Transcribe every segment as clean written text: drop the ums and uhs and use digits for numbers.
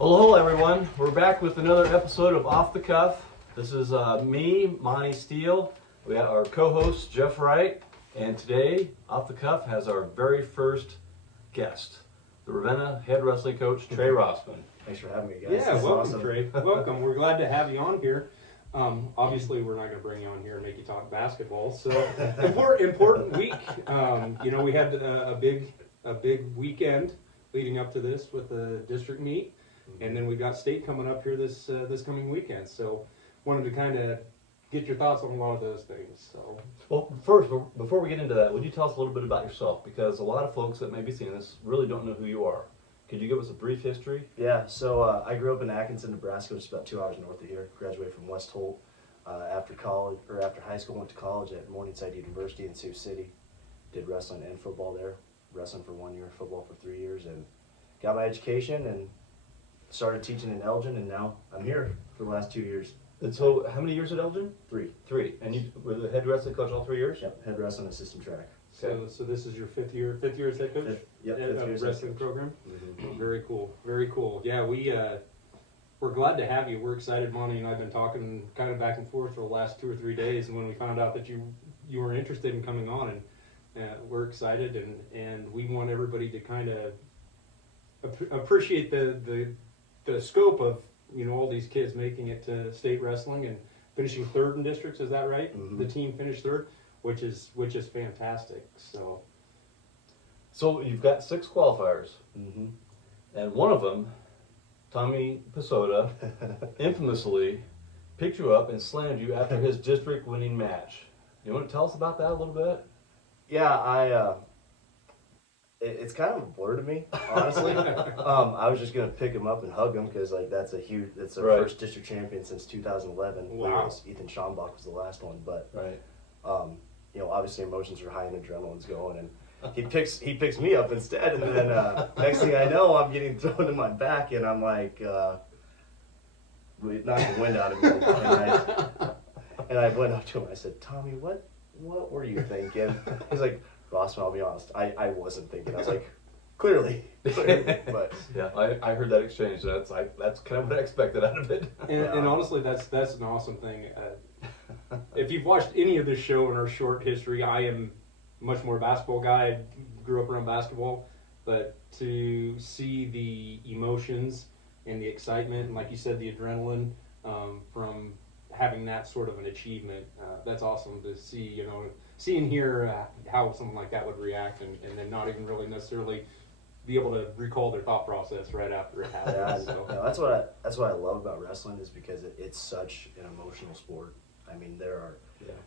Hello everyone, we're back with another episode of Off the Cuff. This is me, Monty Steele. We have our co-host Jeff Wright, and today Off the Cuff has our very first guest, the Ravenna head wrestling coach Trey Rossman. Thanks for having me, guys. Yeah, welcome, awesome. Trey. Welcome. We're glad to have you on here. Obviously, we're not going to bring you on here and make you talk basketball. So, important week. We had a big weekend leading up to this with the district meet, and then we got state coming up here this coming weekend. So, wanted to kind of get your thoughts on a lot of those things. So, Well, first, before we get into that, would you tell us a little bit about yourself? Because a lot of folks that may be seeing this really don't know who you are. Could you give us a brief history? Yeah, so I grew up in Atkinson, Nebraska, which is about 2 hours north of here. Graduated from West Holt. After high school, went to college at Morningside University in Sioux City. Did wrestling and football there. Wrestling for 1 year, football for 3 years, and got my education and started teaching in Elgin, and now I'm here for the last 2 years. And so, how many years at Elgin? 3. 3. And you were the head wrestling coach all 3 years? Yep, head wrestling assistant track. so this is your fifth year as head coach? Yep, At 5th year as head wrestling coach. program. Mm-hmm. Very cool. Very cool. Yeah, we're glad to have you. We're excited. Monty and I have been talking kind of back and forth for the last 2 or 3 days, and when we found out that you were interested in coming on, and we're excited, and we want everybody to kind of appreciate the scope of all these kids making it to state wrestling and finishing third in districts. Is that right? Mm-hmm. The team finished third, which is fantastic. So you've got 6 qualifiers, Mm-hmm. and one of them, Tommy Pasoda, infamously picked you up and slammed you after his district winning match. You want to tell us about that a little bit? Yeah, it's kind of a blur to me, honestly. I was just gonna pick him up and hug him because that's our Right. first district champion since 2011. Wow. Whereas Ethan Schaumbach was the last one, but Right. obviously emotions are high and adrenaline's going, and he picks me up instead, and then next thing I know, I'm getting thrown to my back, and I'm like, really knocked the wind out of me, and I went up to him. I said, Tommy, what were you thinking? He's like, Rossman, I'll be honest, I wasn't thinking. I was like, clearly, but Yeah, I heard that exchange. That's kind of what I expected out of it. And honestly, that's an awesome thing. If you've watched any of this show in our short history, I am much more a basketball guy. I grew up around basketball, but to see the emotions and the excitement, and like you said, the adrenaline from having that sort of an achievement, that's awesome to see. See and hear how someone like that would react, and then not even really necessarily be able to recall their thought process right after it happened. yeah, So. that's what I love about wrestling is because it's such an emotional sport. I mean, there are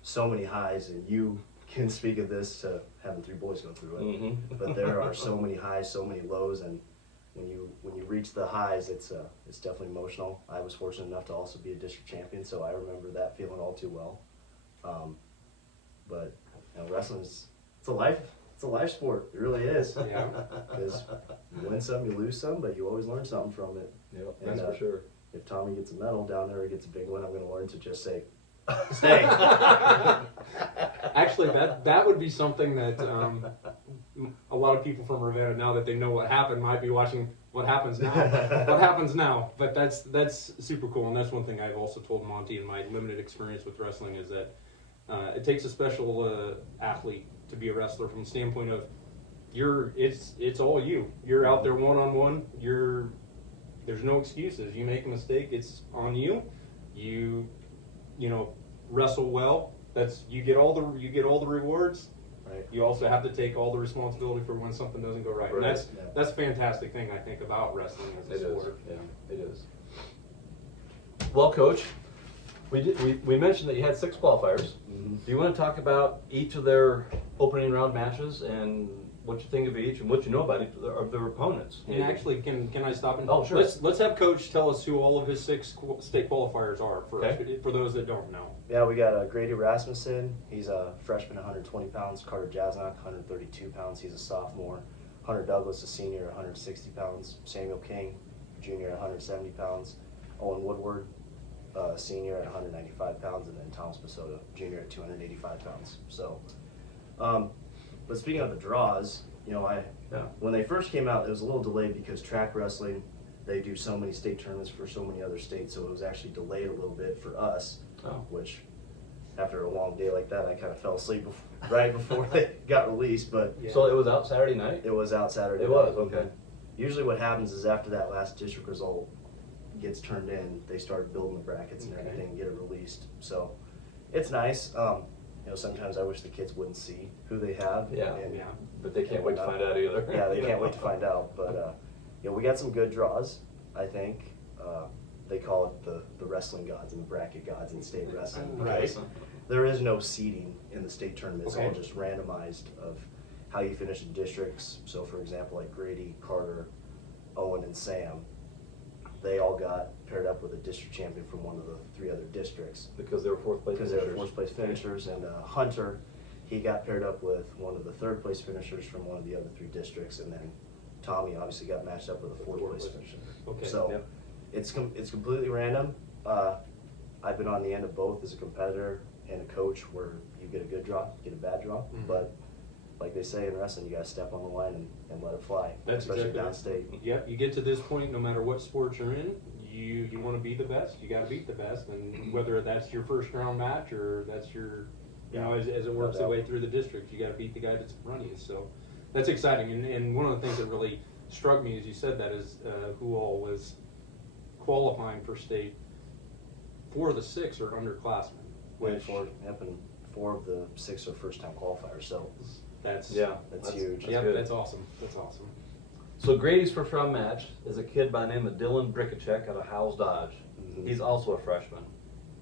so many highs, and you can speak of this having 3 boys go through it. Mm-hmm. But there are so many highs, so many lows, and when you reach the highs, it's definitely emotional. I was fortunate enough to also be a district champion, so I remember that feeling all too well. But wrestling it's a life sport. It really is. Yeah. Because you win some, you lose some, but you always learn something from it. Yep, And, that's for sure. If Tommy gets a medal down there or gets a big one, I'm going to learn to just say, stay. Actually, that would be something that a lot of people from Ravenna, now that they know what happened, might be watching what happens now. What happens now? But that's super cool, and that's one thing I've also told Monty in my limited experience with wrestling is that it takes a special athlete to be a wrestler from the standpoint of it's all you. You're out there one-on-one. There's no excuses. You make a mistake, it's on you. You wrestle well. You get all the rewards. Right. You also have to take all the responsibility for when something doesn't go right. And that's a fantastic thing I think about wrestling as a sport. Yeah, it is. Well, Coach, we mentioned that you had 6 qualifiers. Mm-hmm. Do you want to talk about each of their opening round matches and what you think of each and what you know about each of their opponents? And actually, can I stop and Oh, sure. Let's have Coach tell us who all of his 6 state qualifiers are Okay. for those that don't know. Yeah, we got Grady Rasmussen. He's a freshman, 120 pounds. Carter Jasnock, 132 pounds. He's a sophomore. Hunter Douglas, a senior, 160 pounds. Samuel King, junior, 170 pounds. Owen Woodward, senior at 195 pounds. And then Thomas Pasoda, junior at 285 pounds. So, but speaking of the draws, when they first came out, it was a little delayed because track wrestling they do so many state tournaments for so many other states, so it was actually delayed a little bit for us, which after a long day like that, I kind of fell asleep right before they got released, but Yeah. So it was out Saturday night? it was out Saturday It night. was, okay. Usually what happens is after that last district result gets turned in, they start building the brackets and Okay. everything and get it released. So it's nice. You know, sometimes I wish the kids wouldn't see who they have. Yeah. And, Yeah. But they can't wait to find out either. yeah, they can't wait to find out. But you know, we got some good draws, I think. They call it the wrestling gods and the bracket gods in state wrestling. Right. Because there is no seeding in the state tournament. It's all Okay. just randomized of how you finish in districts. So for example, like Grady, Carter, Owen, and Sam, they all got paired up with a district champion from one of the 3 other districts. Because they were fourth place Because they were finishers. fourth place finishers, and Hunter, he got paired up with one of the 3rd place finishers from one of the other 3 districts, and then Tommy obviously got matched up with a 4th place finisher. Okay. So Yep. it's completely random. I've been on the end of both as a competitor and a coach, where you get a good draw, you get a bad draw, Mhm. but like they say in wrestling, you gotta step on the line and let it fly, That's especially exactly right. downstate. Yep, you get to this point, no matter what sport you're in, you want to be the best. You got to beat the best, and whether that's your first round match or that's your, you know, as it works No its way doubt. through the district, you got to beat the guy that's in front of you. So that's exciting. And one of the things that really struck me as you said that is who all was qualifying for state. 4 of the 6 are underclassmen, And which 4 of the 6 are first time qualifiers, so that's Yeah. that's huge. That's Yep, good. that's awesome. That's awesome. So Grady's first round match is a kid by the name of Dylan Brickachek out of Howes Dodge. Mhm. He's also a freshman.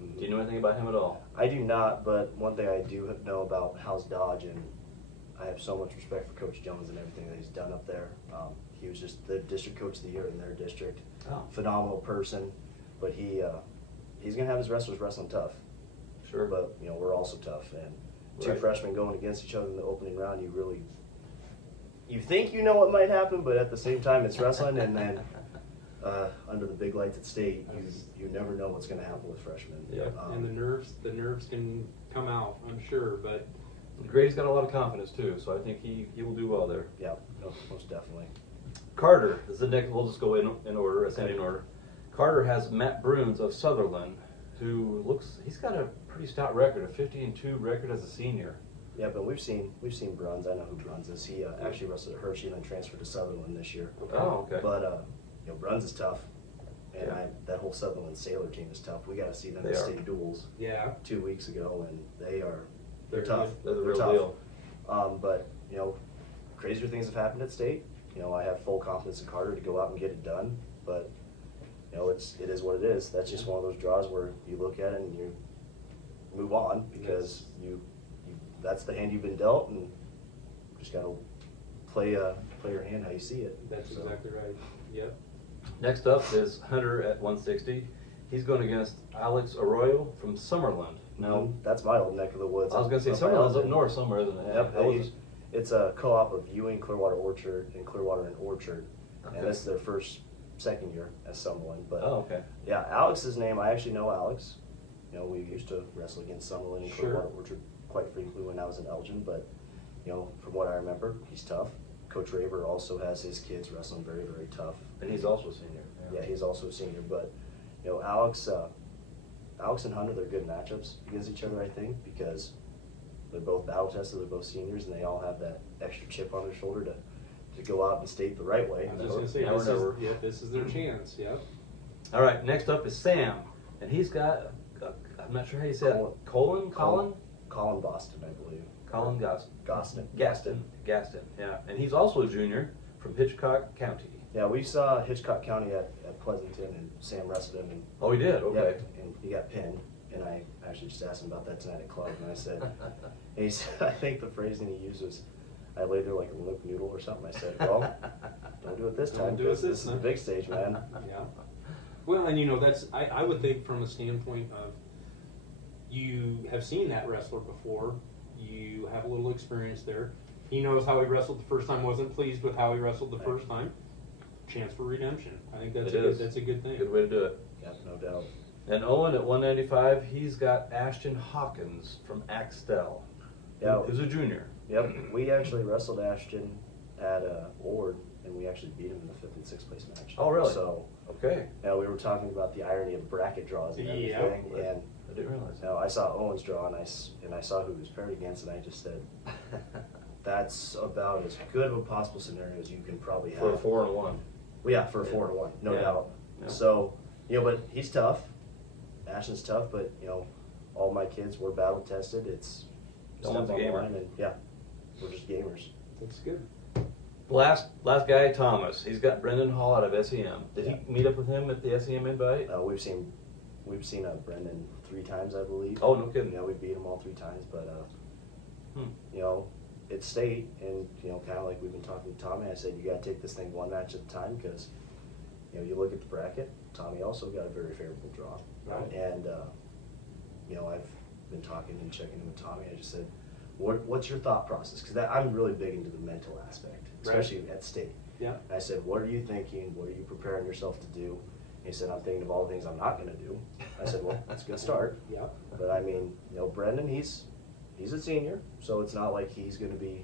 Mhm. Do you know anything about him at all? I do not, but one thing I do know about House Dodge, and I have so much respect for Coach Jones and everything that he's done up there. He was just the district coach of the year in their district. Oh. Phenomenal person, but he's gonna have his wrestlers wrestling tough. Sure. But you know, we're also tough, and 2 Right. freshmen going against each other in the opening round, you think you know what might happen, but at the same time it's wrestling, and then under the big lights at state, you never know what's gonna happen with freshmen. Yeah. And the nerves can come out, I'm sure, but Grady's got a lot of confidence too, so I think he will do well there. Yeah, no, most definitely. Carter is the next. We'll just go in order, ascending order. Carter has Matt Bruns of Sutherland, he's got a pretty stout record, a 50-2 record as a senior. Yeah, but we've seen Bruns. I know who Bruns is. He actually wrestled at Hershey and then transferred to Sutherland this year. Oh, okay. But you know, Bruns is tough, and Yeah. that whole Sutherland Sailor team is tough. We got to see them They at are. state duels yeah. 2 weeks ago, and they're They're tough. They're the real tough. deal. But you know, crazier things have happened at state. You know, I have full confidence in Carter to go out and get it done. But you know, it is what it is. That's just one of those draws where you look at it and you move on, because that's the hand you've been dealt, and just got to play your hand how you see it. That's So, exactly right. Yep. Next up is Hunter at 160. He's going against Alex Arroyo from Summerland. Now, that's my old neck of the woods. I was going to say Up by Summerland's up Elgin. north somewhere, isn't it? Yep, I was just- it's a co-op of Ewing, Clearwater Orchard, and Clearwater and Orchard, Okay. and this is their second year as Summerlin. But Oh, okay. yeah, Alex's name, I actually know Alex. You know, we used to wrestle against Summerlin and Sure. Clearwater Orchard quite frequently when I was in Elgin. But you know, from what I remember, he's tough. Coach Raver also has his kids wrestling very, very tough. And he's also a senior. Yeah, he's also a senior. But you know, Alex and Hunter, they're good matchups against each other, I think, because they're both battle tested, they're both seniors, and they all have that extra chip on their shoulder to go out and state the right way. I was just going to say, Now or this never. is their chance. Yep. All right, next up is Sam, and he's got, I'm not sure how you say it, Colin Boston, I believe. Colin Gostin. Gaston, yeah. And he's also a junior from Hitchcock County. Yeah, we saw Hitchcock County at Pleasanton, and Sam wrestled him, and Oh, he did? Okay. yeah, and he got pinned. And I actually just asked him about that tonight at club, and I said, and he said, I think the phrasing he used was, I laid there like a limp noodle or something. I said, well, don't do it this time, Don't do it because this this is the time. big stage, man. Yeah. Well, and you know, I would think from a standpoint of, you have seen that wrestler before, you have a little experience there. He knows how he wrestled the first time, wasn't pleased with how he wrestled the first time. Chance for redemption. I think that's It is. that's a good thing. Good way to do it. Yeah, no doubt. And Owen at 195, he's got Ashton Hawkins from Axtell, Yeah. who's a junior. Yep, we actually wrestled Ashton at Ord and we actually beat him in the 5th and 6th place match. Oh, really? So, Okay. now we were talking about the irony of bracket draws and Yeah. everything, and I didn't realize that. now I saw Owen's draw, and I saw who he was paired against, and I just said, that's about as good of a possible scenario as you can probably have. For a 4-1. Well, yeah, for a 4-1, no Yeah. doubt. Yeah. So, but he's tough. Ashton's tough, but all my kids were battle tested. It's Owen's a gamer. and yeah, we're just gamers. That's good. Last guy, Thomas. He's got Brendan Hall out of SEM. Did Yeah. he meet up with him at the SEM invite? We've seen Brendan 3 times, I believe. Oh, no kidding. We beat him all 3 times, but Hmm. it's state, and kind of like we've been talking to Tommy. I said you got to take this thing one match at a time because you look at the bracket. Tommy also got a very favorable draw, Right. and I've been talking and checking in with Tommy. I just said, what's your thought process? Because I'm really big into the mental aspect, especially at state. Yeah. And I said, what are you thinking? What are you preparing yourself to do? And he said, I'm thinking of all the things I'm not going to do. I said, well, that's a good start. Yeah. But I mean, Brendan, he's a senior, so it's not like he's going to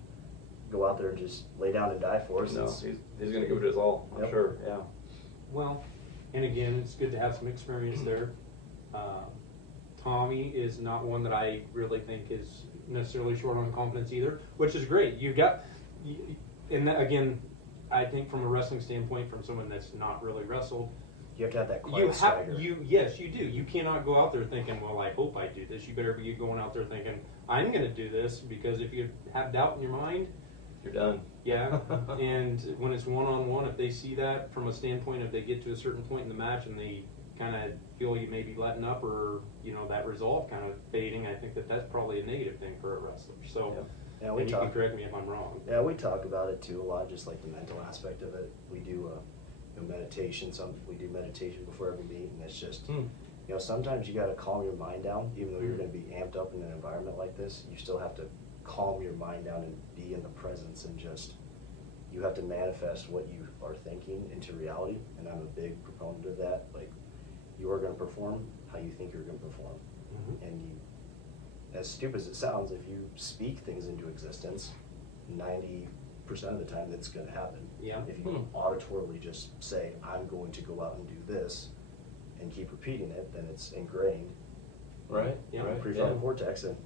go out there and just lay down and die for us. No, It's- he's going to give it his all, I'm Yep. sure. Yeah. Well, and again, it's good to have some experience there. Tommy is not one that I really think is necessarily short on confidence either, which is great. And that, again, I think from a wrestling standpoint, from someone that's not really wrestled, You have to have that you quiet have swagger. yes, you do. You cannot go out there thinking, well, I hope I do this. You better be going out there thinking, I'm going to do this, because if you have doubt in your mind, You're done. yeah. And when it's one-on-one, if they see that from a standpoint, if they get to a certain point in the match and they kind of feel you may be letting up, or that resolve kind of fading, I think that's probably a negative thing for a wrestler. So, Yeah, and you can correct me if I'm wrong. Yeah, we talk about it too a lot, just like the mental aspect of it. We do meditation. We do meditation before every meet, and it's just sometimes you got to calm your mind down, even though you're going to be amped up in an environment like this. You still have to calm your mind down and be in the presence, and just you have to manifest what you are thinking into reality. And I'm a big proponent of that. Like, you are going to perform how you think you're going to perform, and as stupid as it sounds, if you speak things into existence, 90% of the time that's going to happen. Yeah. If you auditorily just say, I'm going to go out and do this, and keep repeating it, then it's ingrained. Right. Yeah. Right. Prefrontal cortex. And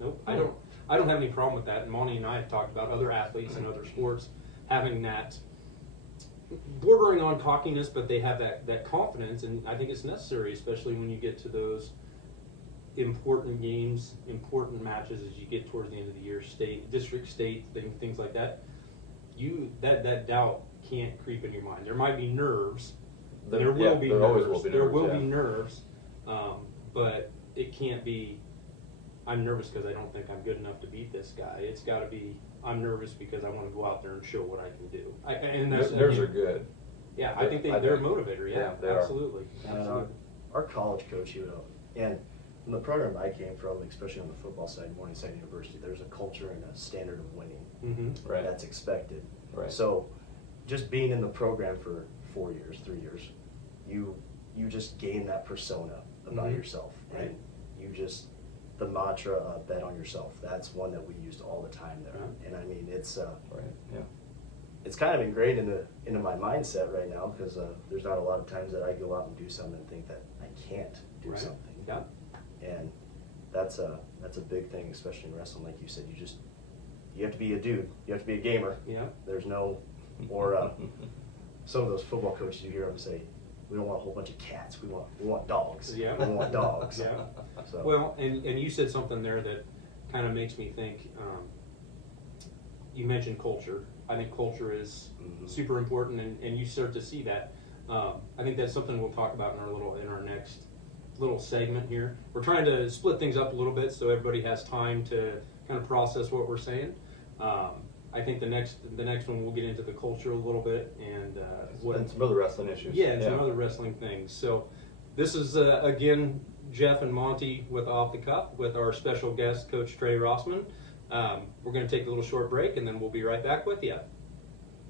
Nope, I don't have any problem with that. And Monte and I have talked about other athletes in other sports having that bordering on cockiness, but they have that confidence, and I think it's necessary, especially when you get to those important games, important matches as you get towards the end of the year, district, state, things like that. That doubt can't creep in your mind. There might be nerves. There will be nerves, but it can't be, I'm nervous because I don't think I'm good enough to beat this guy. It's got to be, I'm nervous because I want to go out there and show what I can do. And that's Nerves are good. Yeah, I think they're a motivator. Yeah, they are. absolutely. And our college coach, and from the program I came from, especially on the football side, Morningside University, there's a culture and a standard of winning Right. that's expected. Right. So, just being in the program for 3 years, you just gain that persona about yourself, Right. and you just, the mantra, bet on yourself. That's one that we used all the time there, and I mean it's Right. Yeah. it's kind of ingrained into my mindset right now, because there's not a lot of times that I go out and do something and think that I can't do Right. something. Yeah. And that's a big thing, especially in wrestling. Like you said, you have to be a dude. You have to be a gamer. Yeah. There's no, or some of those football coaches, you hear them say, we don't want a whole bunch of cats. We want dogs. Yeah. We want dogs. Yeah. So, Well, and you said something there that kind of makes me think. You mentioned culture. I think culture is super important, and you start to see that. I think that's something we'll talk about in our next little segment here. We're trying to split things up a little bit so everybody has time to kind of process what we're saying. I think the next one we'll get into the culture a little bit, and And some other wrestling issues. yeah, and some other wrestling things. So this is again Geoff and Monte with Off the Cuff with our special guest Coach Trey Rossman. We're going to take a little short break, and then we'll be right back with you.